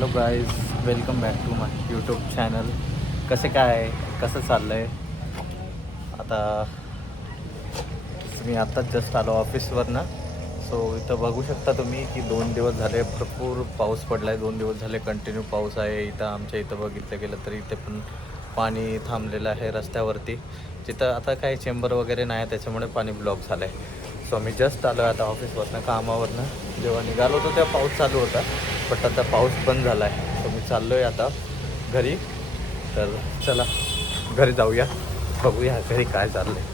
Hello guys, welcome back to my YouTube channel. कसं चाललं आहे? आता मी आत्ताच जस्ट आलो ऑफिसवरनं. सो इथं बघू शकता तुम्ही की 2 दिवस झाले भरपूर पाऊस पडला आहे. 2 दिवस झाले कंटिन्यू पाऊस आहे. इथं आमच्या इथं बघितलं गेलं तर इथे पण पाणी थांबलेलं आहे रस्त्यावरती. जिथं आता काही चेंबर वगैरे नाही आहे त्याच्यामुळे पाणी ब्लॉक झालं आहे. सो मी जस्ट आलो आहे आता ऑफिसवरनं, कामावरनं. जेव्हा निघालो होतो तेव्हा पाऊस चालू होता, बट आता पाऊस बंद झाला आहे. सो मी चाललो आहे आता घरी. तर चला घरी जाऊया, बघूया घरी काय चाललं आहे.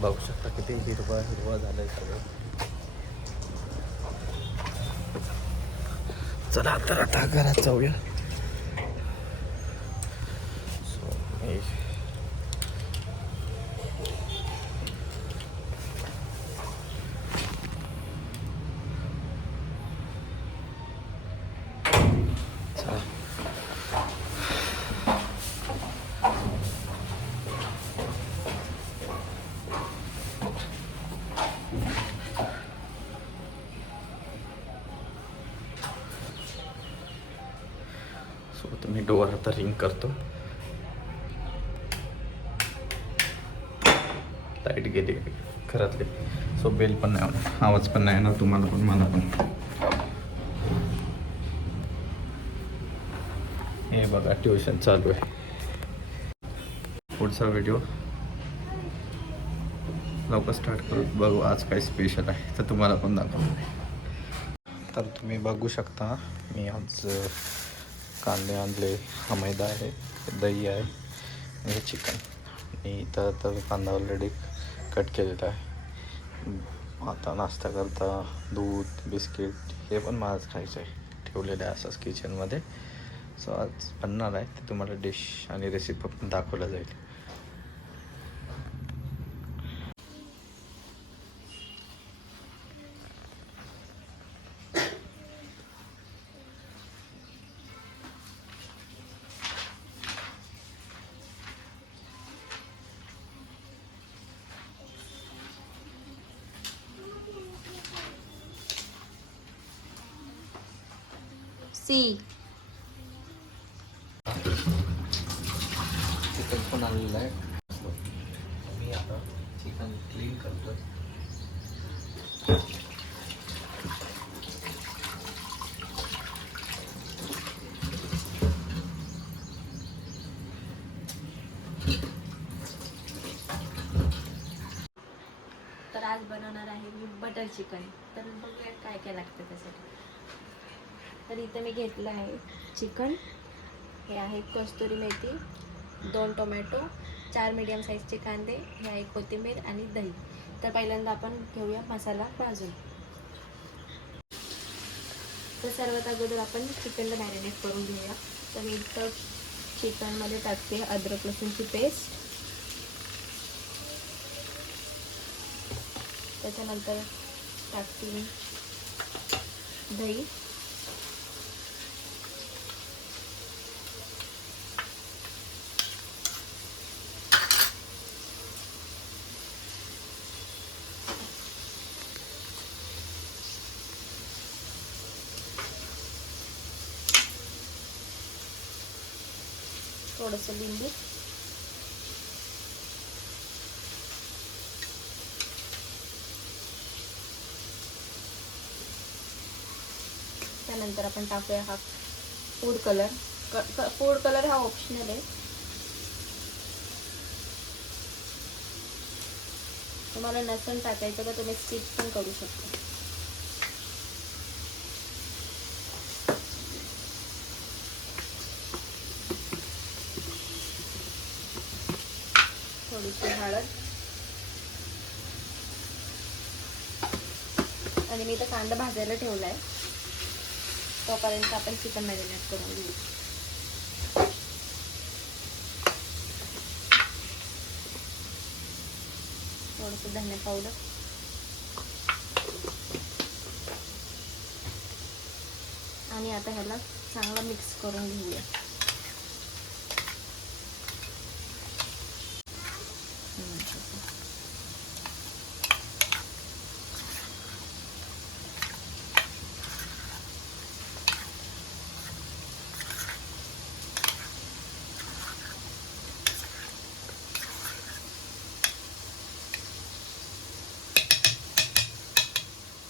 बघू शकता किती हिरवा हिरवा झालं आहे सगळं. चला तर आता घरात जाऊया. सो चला. सो आता मी डोअर आता रिंग करतो. लाईट गेली घरातली. सो बेल पण नाही होणार, आवाज पण नाही येणार तुम्हाला पण मला पण. हे बघा ट्युशन चालू आहे. पुढचा व्हिडिओ लवकर स्टार्ट करू. बघू आज काय स्पेशल आहे तर तुम्हाला पण दाखवतो. तर तुम्ही बघू शकता मी आज कांदे आणले, हा मैदा आहे, दही आहे, हे चिकन. आणि इथं तर कांदा ऑलरेडी कट केलेला आहे. आता नाश्ता करता दूध बिस्किट हे पण माझं खायचं आहे, ठेवलेलं आहे असंच किचनमध्ये. सो आज बनणार आहे ते तुम्हाला डिश आणि रेसिपी पण दाखवलं जाईल. सी चिकन पण आलेलं आहे. मी आता चिकन क्लीन करतो. तर आज बनवणार आहे मी बटर चिकन. तर बघूया काय काय लागतं त्यासाठी. तर इथं मी घेतलं आहे चिकन, हे आहे कस्तुरी मेथी, 2 टोमॅटो, 4 मीडियम साईजचे कांदे, हे आहे कोथिंबीर आणि दही. तर पहिल्यांदा आपण घेऊया मसाला भाजून. तर सर्वात अगोदर आपण चिकनला मॅरिनेट करून घेऊया. तर मी इथं चिकनमध्ये टाकते अद्रक लसूणची पेस्ट. त्याच्यानंतर टाकते मी दही, थोडंसं लिंबू, त्यानंतर आपण टाकूया हा फूड कलर. फूड कलर हा ऑप्शनल आहे, तुम्हाला नसेल टाकायचं तर तुम्ही स्किप पण करू शकता. थोडीशी हळद, आणि मी इथं कांदा भाजायला ठेवला आहे, तोपर्यंत आपण चिकन मॅरिनेट करून घेऊ. थोडंसं धने पावडर, आणि आता ह्याला चांगला मिक्स करून घेऊया.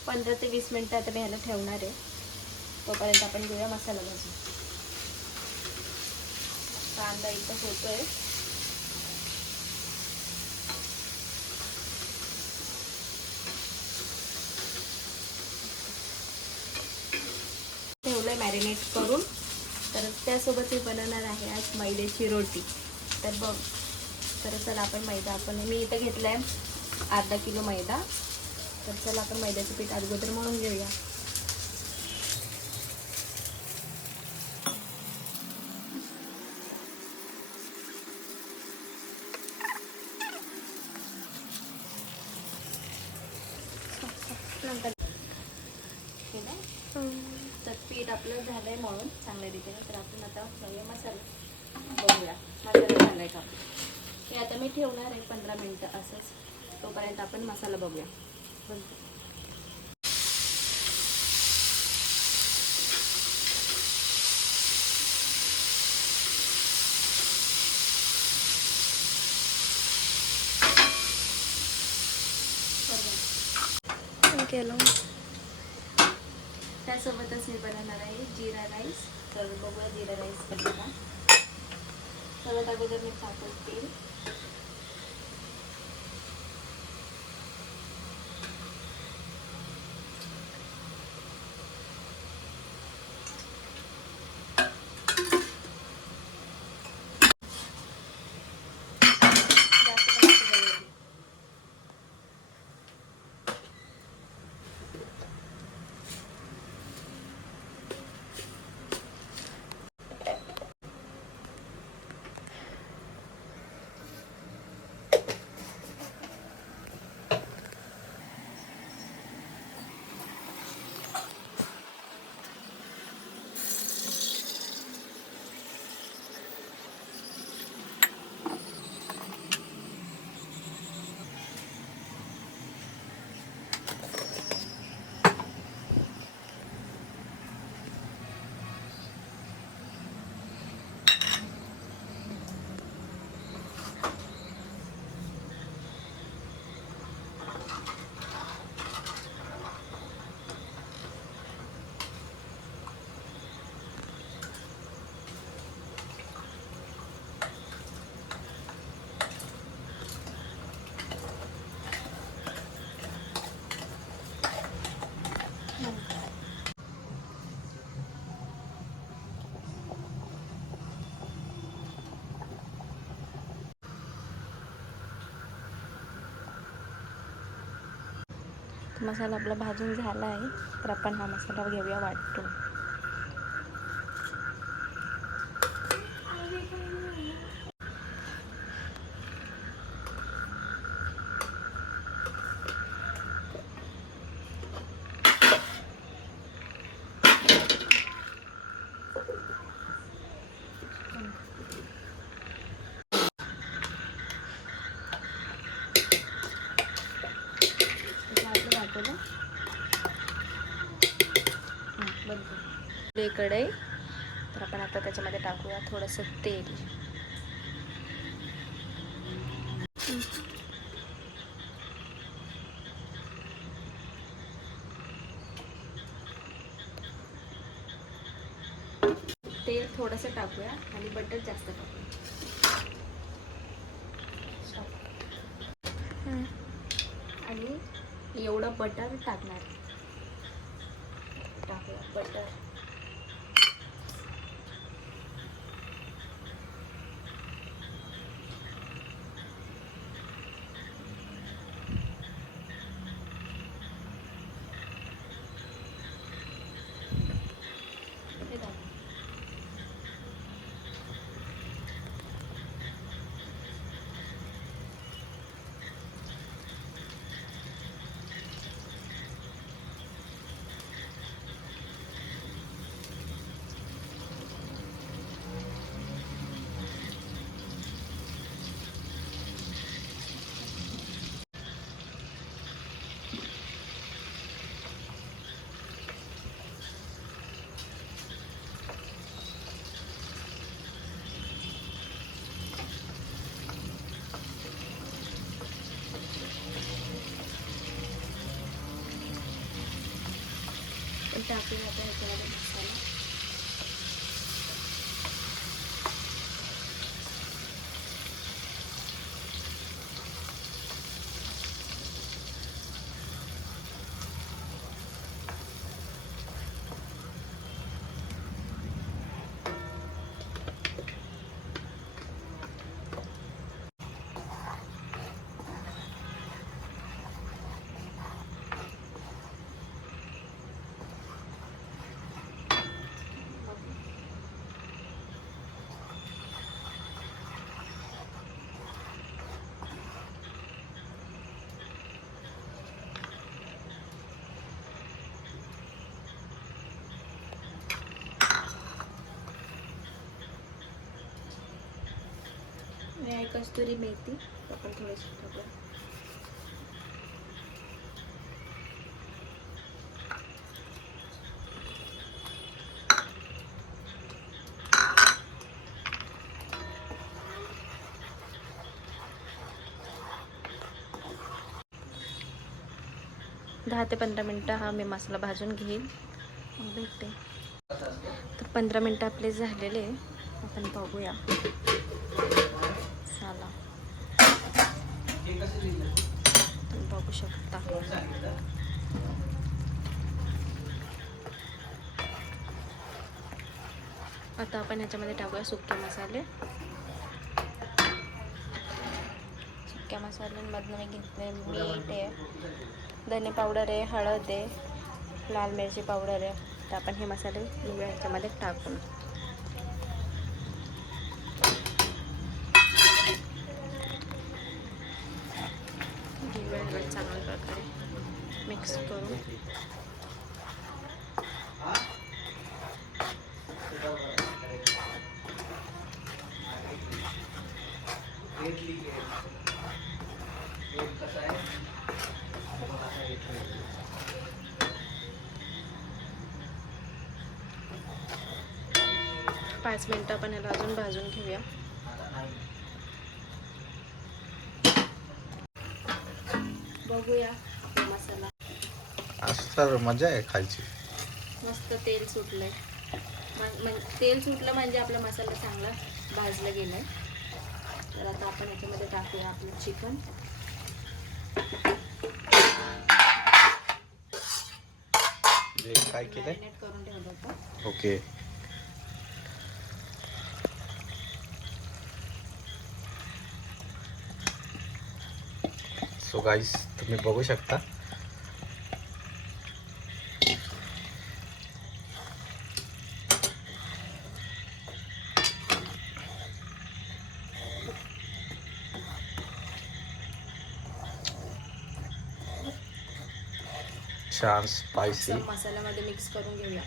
पंधरा ते 20 मिनटं आता मी ह्याला ठेवणार आहे. तोपर्यंत आपण घेऊया मसाला भाजून. कांदा इथं होतोय. ठेवलंय मॅरिनेट करून. तर त्यासोबत मी बनवणार आहे आज मैद्याची रोटी. तर चला आपण मी इथं घेतलाय अर्धा किलो मैदा. तर चला आपण मैद्याचं पीठ अगोदर मळून घेऊया. तर पीठ आपलं झालंय मळून चांगल्या रीतीने. तर आपण आता मसाला बघूया मसाला झालाय का. हे आता मी ठेवणार आहे 15 मिनटं असंच. तोपर्यंत आपण मसाला बघूया. केलं. त्यासोबतच मी बनवणार आहे जिरा राईस. तर बघूया जिरा राईस बनवला. सर्वात अगोदर मी टाकतो तेल. मसाला आपला भाजून झाला आहे. तर आपण हा मसाला घेऊया वाटून. कढई. तर आपण आता त्याच्यामध्ये टाकूया थोडंसं तेल. तेल थोडंसं टाकूया आणि बटर जास्त टाकूया. आणि एवढं बटर टाकणार. टाकूया बटर. टाकून आता ह्याच्यामध्ये मसाला. हे आहे कस्तुरी मेथी, आपण थोडीशी टाकूया. दहा ते 15 मिनटं हा मी मसाला भाजून घेईन, मग भेटते. तर 15 मिनटं आपले झालेले, आपण बघूया. चला, तुम्ही बघू शकता. आता आपण ह्याच्यामध्ये टाकूया सुके मसाले. सुक्या मसाल्यांमधनं मी घेतले मीठ आहे, धने पावडर आहे, हळद आहे, लाल मिरची पावडर आहे. तर आपण हे मसाले घेऊया ह्याच्यामध्ये टाकून. घेऊया चांगल्या प्रकारे मिक्स करून. पाच मिनिटं आपण याला अजून भाजून घेऊया. बघूया मसाला. आज तर मजा आहे खायची. मस्त तेल सुटलंय. तेल सुटलं म्हणजे आपला मसाला चांगला भाजला गेलाय. तर आता आपण याच्यामध्ये टाकूया आपलं चिकन. काय केलंय? मॅरिनेट करून ठेवलं होतं. ओके. सो गाईस, तुम्ही बघू शकता छान स्पायसी. मसाल्यामध्ये मिक्स करून घेऊया.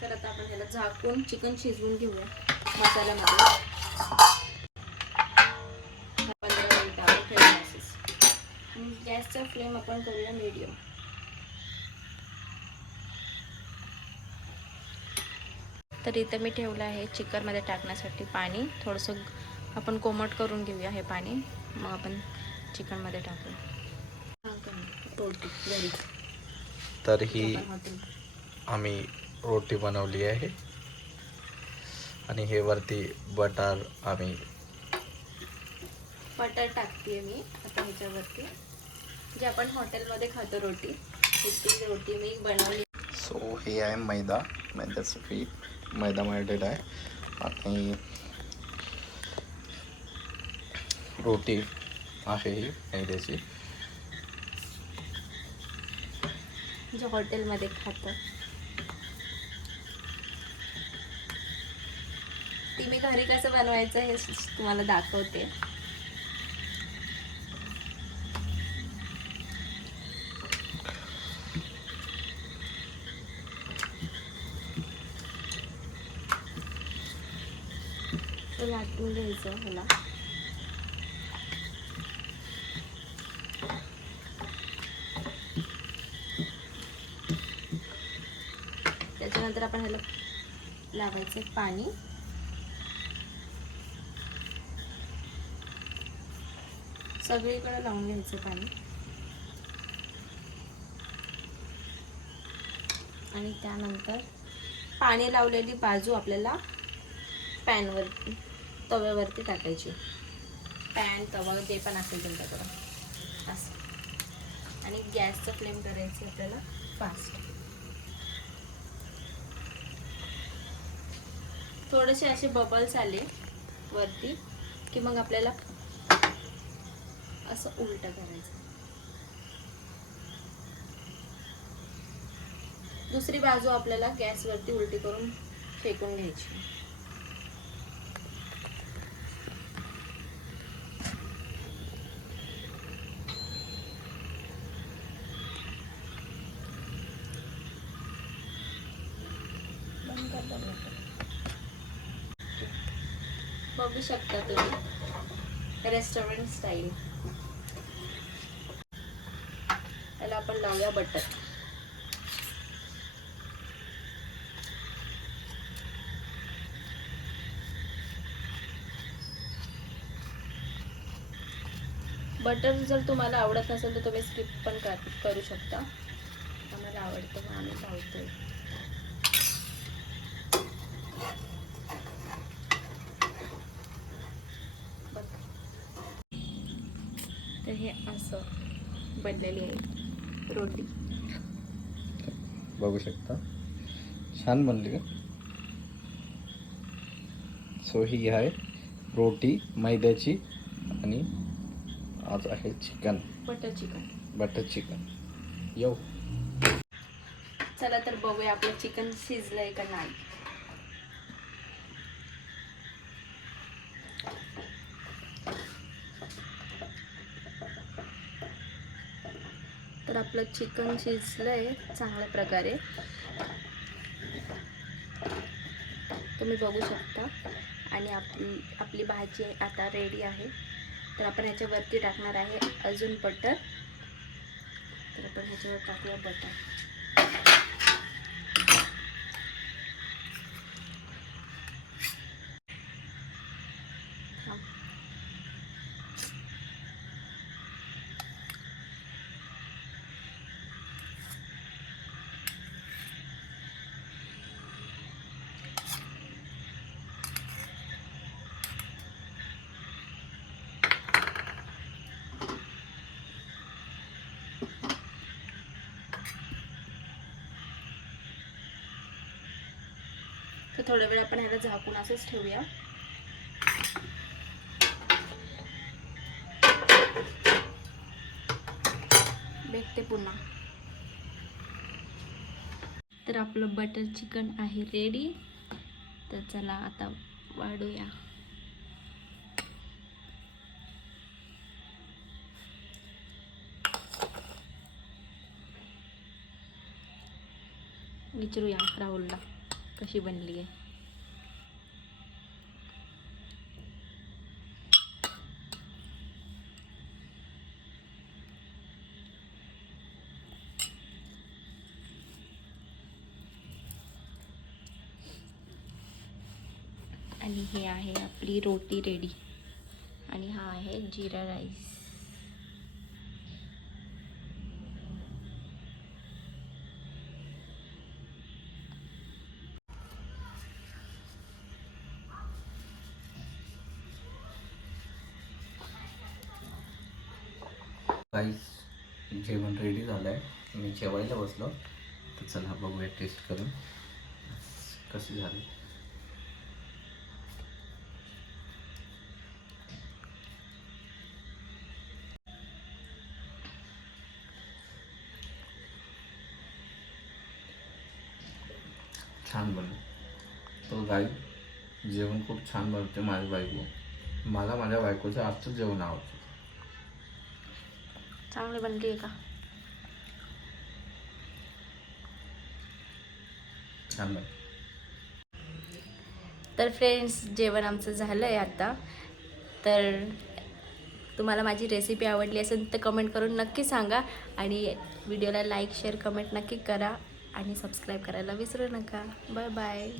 तर आता आपण याला झाकून चिकन शिजवून घेऊया मसाल्यामध्ये. 15 मिनिटं आपण ठेवूया. गॅसचा फ्लेम आपण करूया मीडियम. तर इथं मी ठेवलं आहे चिकनमध्ये टाकण्यासाठी पाणी. थोडंसं आपण कोमट करून घेऊया हे पाणी, मग आपण चिकनमध्ये टाकूया. तर ही आम्ही रोटी बनवली आहे आणि हे वरती बटर टाकते मी आता ह्याच्यावरती, जे आपण हॉटेलमध्ये खातो रोटी, ती रोटी मी बनवली. सो हे आहे मैद्याचं पीठ, मैदा मळलेला आहे आणि रोटी आहे ही मैद्याची, जे हॉटेलमध्ये खातो. ती मी घरी कसं बनवायचं हे तुम्हाला दाखवते. लाटून घ्यायचं ह्याला. त्यानंतर आपण ह्याला लावायचं पाणी. सगळीकडे लावून घ्यायचं पाणी. आणि त्यानंतर पाणी लावलेली बाजू आपल्याला पॅनवरती, तव्यावरती टाकायची. पॅन, तवा जे पण असेल तुमच्याकडं असं. आणि गॅसचं फ्लेम करायचं आपल्याला फास्ट. थोडेसे असे बबल्स आले वरती की मग आपल्याला असं उलटं करायचं. दुसरी बाजू आपल्याला गॅसवरती उलटी करून शेकून घ्यायची. बघू शकता तुम्ही रेस्टॉरंट स्टाईल. त्याला आपण लावूया बटर. बटर जर तुम्हाला आवडत नसेल तर तुम्ही स्किप पण करू शकता. आम्हाला आवडतं मग आम्ही लावतोय. तर हे असं बनलेली आहे रोटी. बघू शकता छान बनली का. सो ही आहे रोटी मैद्याची आणि आज आहे chicken, butter chicken. Butter chicken. येऊ चला तर बघूया आपलं चिकन शिजलंय का नाही. तर आपलं चिकन शिजलंय चांगल्या प्रकारे, तुम्ही बघू शकता. आणि आपली भाजी आता रेडी आहे. तर आपण ह्याच्यावरती टाकणार आहे अजून बटर. तर आपण ह्याच्यावर टाकूया बटर. तर थोडा वेळ आपण ह्याला झाकून असंच ठेवूया. भेटते पुन्हा. तर आपलं बटर चिकन आहे रेडी. तर चला आता वाढूया. विचारूया राहुलला कशी बनली आहे. आणि हे आहे आपली रोटी रेडी. आणि हा आहे जिरा राईस. गाईस जेवण रेडी झालं आहे. मी जेवायला बसलो. तर चला बघूया टेस्ट करून कशी झाली. छान बनलं. तो गाई जेवण खूप छान बनवते माझी बायको. मला माझ्या बायकोचं आजचं जेवण आवडतं. चांगली बनली आहे का. छान बनलं. तर फ्रेंड्स जेवण आमचं झालं आहे आता. तर तुम्हाला माझी रेसिपी आवडली असेल तर कमेंट करून नक्की सांगा. आणि व्हिडिओला लाईक शेअर कमेंट नक्की करा. आणि सबस्क्राईब करायला विसरू नका. Bye bye.